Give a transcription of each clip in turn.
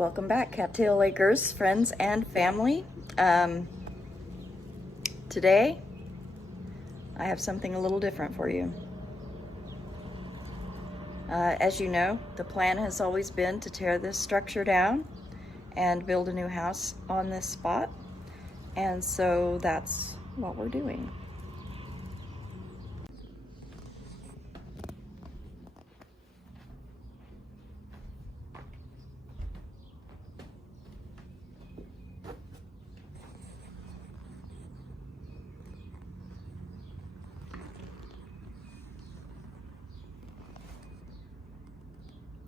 Welcome back, Cattail Acres, friends and family. Today, I have something a little different for you. As you know, the plan has always been to tear this structure down and build a new house on this spot. And so that's what we're doing.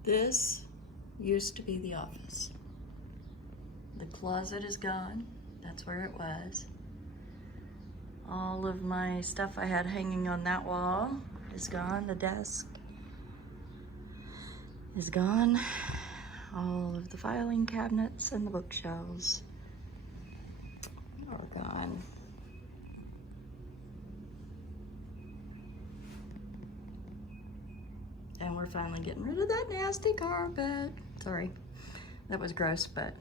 This used to be the office. The closet is gone. That's where it was. All of my stuff I had hanging on that wall is gone. The desk is gone. All of the filing cabinets and the bookshelves are gone. And we're finally getting rid of that nasty carpet. Sorry, that was gross, but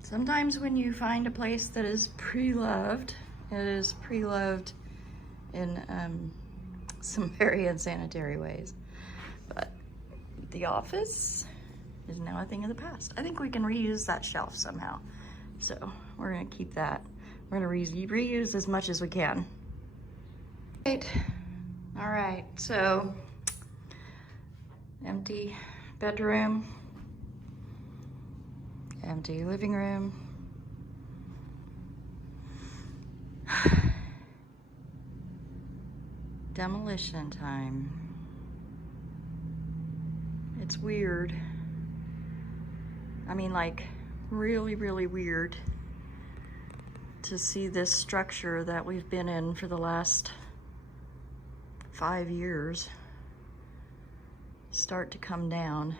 sometimes when you find a place that is pre-loved, it is pre-loved in some very unsanitary ways. But the office is now a thing of the past. I think we can reuse that shelf somehow. So we're gonna keep that. We're gonna reuse as much as we can. Right. All right, so empty bedroom, empty living room. Demolition time. It's weird. I mean, like, really, really weird to see this structure that we've been in for the last 5 years start to come down.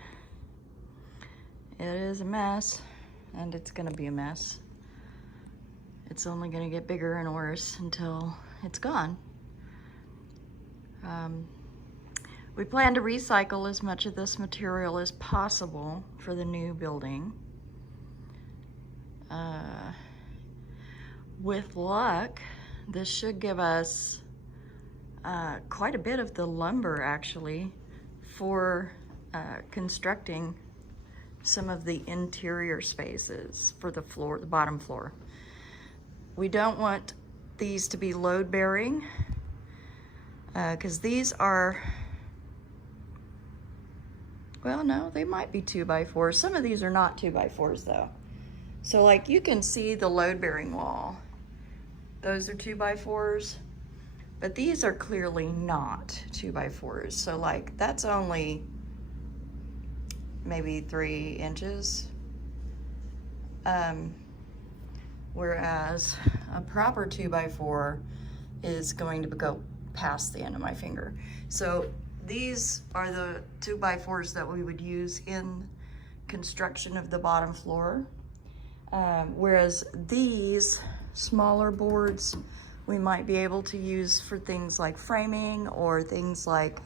It is a mess, and it's gonna be a mess. It's only gonna get bigger and worse until it's gone. We plan to recycle as much of this material as possible for the new building. With luck, this should give us quite a bit of the lumber, actually, for constructing some of the interior spaces for the floor, the bottom floor. We don't want these to be load bearing because these are, well, no, they might be 2x4s. Some of these are not 2x4s though. So like you can see the load bearing wall. Those are 2x4s. But these are clearly not 2x4s. So like that's only maybe 3 inches. Whereas a proper 2x4 is going to go past the end of my finger. So these are the 2x4s that we would use in construction of the bottom floor. Whereas these smaller boards we might be able to use for things like framing or things like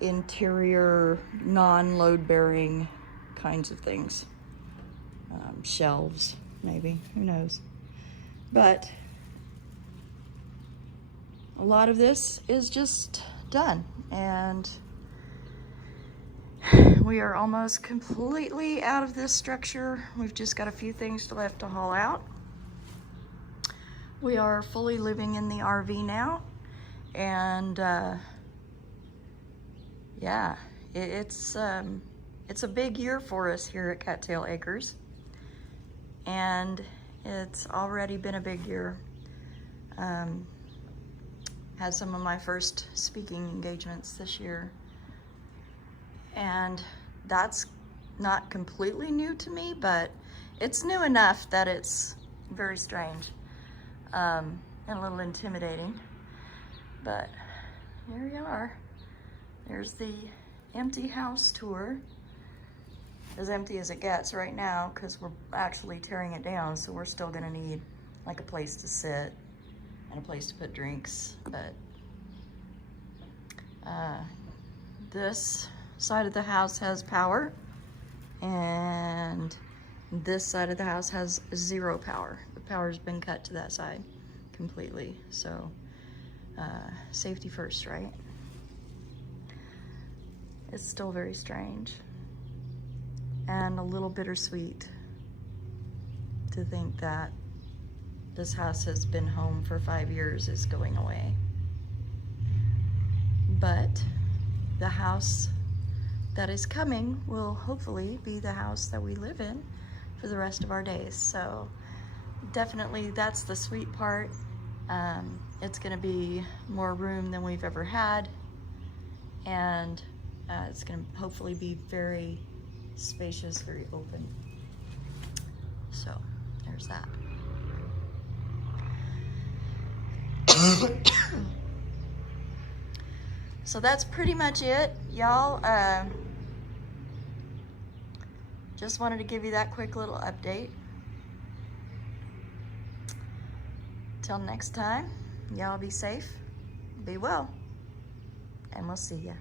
interior non-load bearing kinds of things. Shelves, maybe, who knows. But a lot of this is just done, and we are almost completely out of this structure. We've just got a few things left to haul out. We are fully living in the RV now, and yeah, it's a big year for us here at Cattail Acres, and it's already been a big year. Had some of my first speaking engagements this year. And that's not completely new to me, but it's new enough that it's very strange and a little intimidating. But here we are. There's the empty house tour. As empty as it gets right now, because we're actually tearing it down, so we're still gonna need like a place to sit and a place to put drinks. But This side of the house has power, and this side of the house has 0 power. The power's been cut to that side completely. So safety first, right? It's still very strange and a little bittersweet to think that this house has been home for 5 years is going away. But the house that is coming will hopefully be the house that we live in for the rest of our days. So definitely that's the sweet part. It's gonna be more room than we've ever had, and it's gonna hopefully be very spacious, very open. So there's that. So that's pretty much it, y'all. Just wanted to give you that quick little update. Till next time, y'all be safe, be well, and we'll see ya.